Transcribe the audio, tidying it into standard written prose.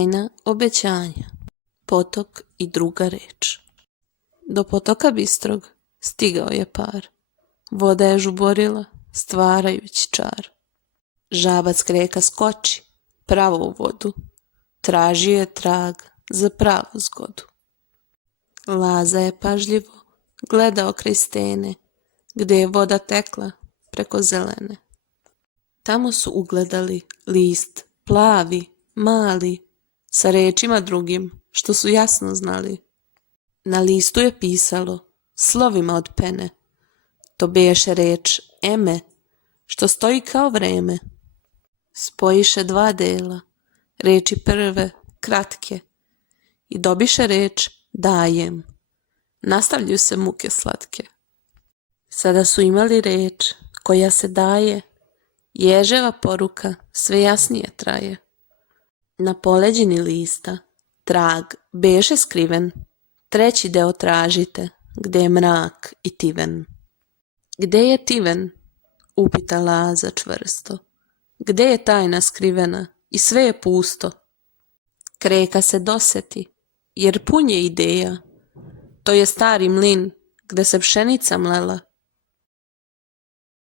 Tajna obećanja. Potok i druga reč. Do potoka bistrog stigao je par. Voda je žuborila, stvarajući čar. Žabac kreka skoči, pravo u vodu. Tražio je trag za pravu zgodu. Laza je pažljivo gledao kraj stene, gde je voda tekla preko zelene. Tamo su ugledali list, plavi, mali, sa rečima drugim, što su jasno znali. Na listu je pisalo, slovima od pene, to beše reč eme, što stoji kao vreme. Spojiše dva dela, reči prve, kratke, i dobiše reč dajem. Nastavljaju se muke slatke. Sada su imali reč koja se daje, ježeva poruka sve jasnije traje. Na poleđini lista trag beše skriven, treći deo tražite, gde je mrak i tiven. Gde je tiven? Upita Laza čvrsto. Gde je tajna skrivena i sve je pusto? Kreka se doseti, jer pun je ideja. To je stari mlin gde se pšenica mlela